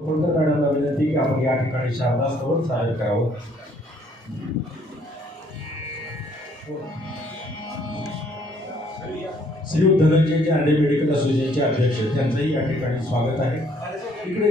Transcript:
कोणत्या मॅडमला विनंती की आपण या ठिकाणी शारदा स्तवन सादर करावं. श्री धनंजय आंडे मेडिकल असोसिएशनचे अध्यक्ष त्यांचंही या ठिकाणी स्वागत आहे. इकडे